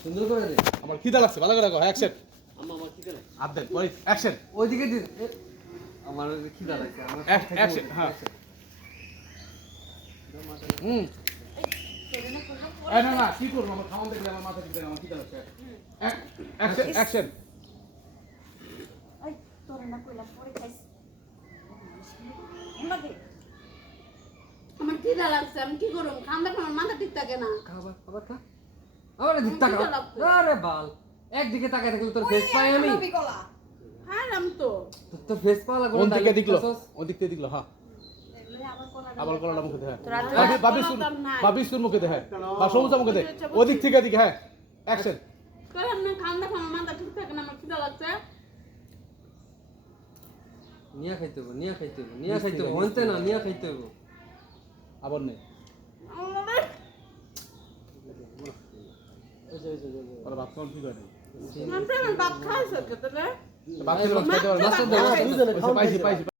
সুন্দর করে দে। আমার খিদা লাগছে, ভালো করে রাখো, অ্যাকশন। আম্মা আমার খিদে লাগছে। হাত দেন, পরে অ্যাকশন। ওইদিকে দিন। আমার খিদা লাগছে। আমার অ্যাকশন, হ্যাঁ। হুম। না, কি করবো? আমার খাওয়ান দেখলে আমার মাথা খিদে, আমার খিদা লাগছে। Action, action. এই তোরে না কইলাম পরে খাইস আমার খিদা লাগছে, আমি কি করব? খান দেখো আমার মাথা ঠিক থাকে না। খাবার খাবার খা। আবার এদিক তাকা। আরে বাল। একদিকে তাকায় থাকলে তোর ফেস পাই আমি। খাইলাম তো। তোর ফেস পাওয়া লাগবে কোন না। দিকে দেখলো? ওই দিক থেকে দেখলো, হ্যাঁ। আবার কলাটা মুখে দে, হ্যাঁ। বাবি সুর মুখে দে, হ্যাঁ। বা সমুচা মুখে দে। ওদিক থেকে এদিকে, হ্যাঁ। অ্যাকশন। কইলাম না খান দেখো আমার মাথা ঠিক থাকে না, আমার খিদা লাগছে। নিয়া খাইতে হবে, নিয়া খাইতে হবে, নিয়া খাইতে হবে। হইতে না, নিয়া খাইতে হবে। আবার নেই। আর ভাত খাওয়ার কি করে? আমি ভাত খাইছে খেতে ভাত খেলে ভাত খাইতে পারবে না। মাস্টার দাও, পাইছি, পাইছি।